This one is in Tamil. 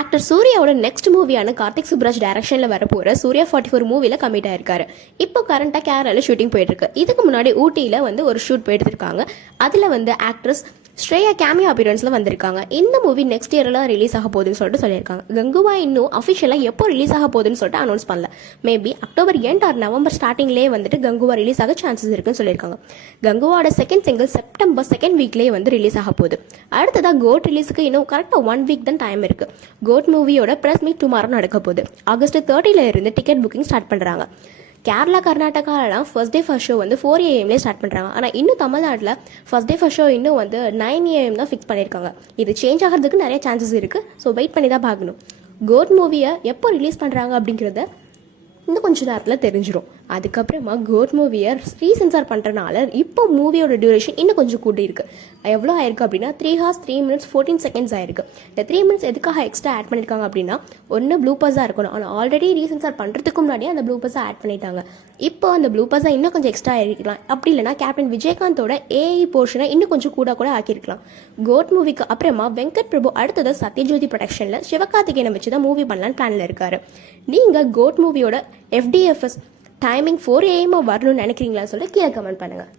ஆக்டர் சூர்யாவோட நெக்ஸ்ட் மூவியான கார்த்திக் சுப்ராஜ் டைரக்ஷனில் வரப்போகிற சூர்யா 44 மூவியில் கமிட் ஆயிருக்காரு. இப்போ கரண்டாக கேரளாவில் ஷூட்டிங் போயிட்டு இருக்கு. இதுக்கு முன்னாடி ஊட்டியில் ஒரு ஷூட் போயிட்டு இருக்காங்க. அதில் ஆக்ட்ரஸ் ஸ்ரேயா கேமியோ அப்பியரன்ஸில் வந்திருக்காங்க. இந்த மூவி நெக்ஸ்ட் இயரில் ரிலீஸ் ஆக போகுதுன்னு சொல்லிட்டு சொல்லியிருக்காங்க. கங்குவா இன்னும் அஃபிஷியலாக எப்போ ரிலீஸ் ஆக போகுதுன்னு சொல்லிட்டு அனௌன்ஸ் பண்ணல. Maybe October end or November ஸ்டார்டிங்லேயே கங்குவா ரிலீஸ் ஆக சான்சஸ் இருக்குன்னு சொல்லியிருக்காங்க. கங்குவாவோட செகண்ட் சிங்கிள் செப்டம்பர் செகண்ட் வீக்லேயே ரிலீஸ் ஆக போகுது. அடுத்ததாக கோட் ரிலீஸுக்கு இன்னும் கரெக்டாக 1 வீக் தான் டைம் இருக்கு. கோட் மூவியோட ப்ரெஸ் மீட் டுமாரோ நடக்க போகுது. ஆகஸ்ட் 30 இருந்து டிக்கெட் புக்கிங் ஸ்டார்ட் பண்ணுறாங்க. கேரளா கர்நாடகாலாம் first day first show 4 AM start பண்ணுறாங்க. ஆனால் இன்னும் தமிழ்நாட்டில் ஃபர்ஸ்ட் டே ஃபர்ஸ்ட் ஷோ இன்னும் 9 AM தான் ஃபிக்ஸ் பண்ணியிருக்காங்க. இது சேஞ்ச் ஆகிறதுக்கு நிறைய சான்சஸ் இருக்குது. ஸோ வெயிட் பண்ணி தான் பார்க்கணும். கோட் மூவியை எப்போ ரிலீஸ் பண்ணுறாங்க அப்படிங்கிறத இன்னும் கொஞ்சம் நேரத்தில் தெரிஞ்சிடும். அதுக்கப்புறமா கோட் மூவியை ரீசென்சார் பண்ணுறனால இப்போ மூவியோட டியூரேஷன் இன்னும் கொஞ்சம் கூட்டி இருக்கு. எவ்வளோ ஆயிருக்கு அப்படின்னா 3 hours 3 minutes 14 seconds ஆயிருக்கு. இந்த 3 minutes எதுக்காக எக்ஸ்ட்ரா ஆட் பண்ணியிருக்காங்க அப்படின்னா ஒன்று ப்ளூபர்ஸாக இருக்கணும். ஆனால் ஆல்ரெடி ரீசென்சார் பண்ணுறதுக்கு முன்னாடியே அந்த ப்ளூபர்ஸை ஆட் பண்ணிட்டாங்க. இப்போ அந்த ப்ளூபர்ஸை இன்னும் கொஞ்சம் எக்ஸ்ட்ரா ஆகிருக்கலாம். அப்படி இல்லைனா கேப்டன் விஜயகாந்தோட ஏஐ போர்ஷனை இன்னும் கொஞ்சம் கூட ஆக்கியிருக்கலாம். கோட் மூவிக்கு அப்புறமா வெங்கட் பிரபு அடுத்தது சத்யஜோதி ப்ரொடக்ஷனில் சிவகார்த்திகேயனை வச்சு தான் மூவி பண்ணலான்னு பிளானில் இருக்காரு. நீங்கள் கோட் மூவியோட FDFS டைமிங் 4 AM வரணும்னு நினைக்கிறீங்களா சொல்லிட்டு கீழே கமெண்ட் பண்ணுங்கள்.